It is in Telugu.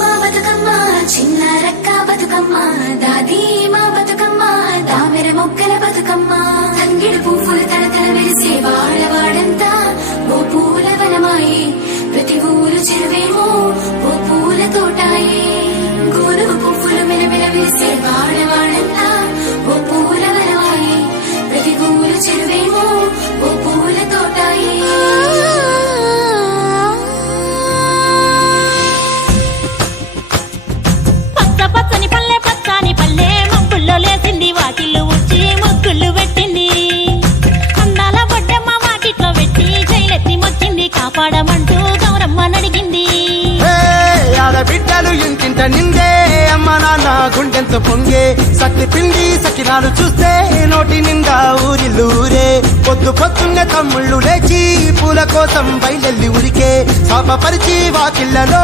మా బతుకమ్మ చిన్న రక్క బతుకమ్మ దాది మా బతుకమ్మ దామెర మొక్కల బతుకమ్మ తంగిడు పువ్వులు తలతల వెలిసే వాడవాడంతా ఓ పూల వనమాయే ప్రతి ఊరు చెరువేమో ఓ పూల తోటాయే గోరు పువ్వులు మెలమెల వెలిసే వాడవాడంతా ఓ పూల వనమాయే ప్రతి ఊరు చెరువేమో ఓ పూల తోటాయే పచ్చని పల్లె పచ్చని పల్లె మబ్బుల్లో లేసింది వాకిళ్ళు ఉచ్చి ముగ్గుళ్ళు పెట్టింది అందాల బొడ్డమ్మ వాకిట్లో పెట్టి జైలెత్తి మొచ్చింది కాపాడమంటూ గౌరమ్మ నడిగింది ఆడబిడ్డలు ఇంటింట నిందే అమ్మ నాన్న గుండెంత పొంగే సత్తి పిండి సకినాలు చూస్తే నోటి నిండా ఊరిల్లూరే పొద్దు పొద్దున్నే తమ్ముళ్ళు లేచి పూల కోసం బయలెల్లి ఉరికే పాప పరిచి వాకిళ్లలో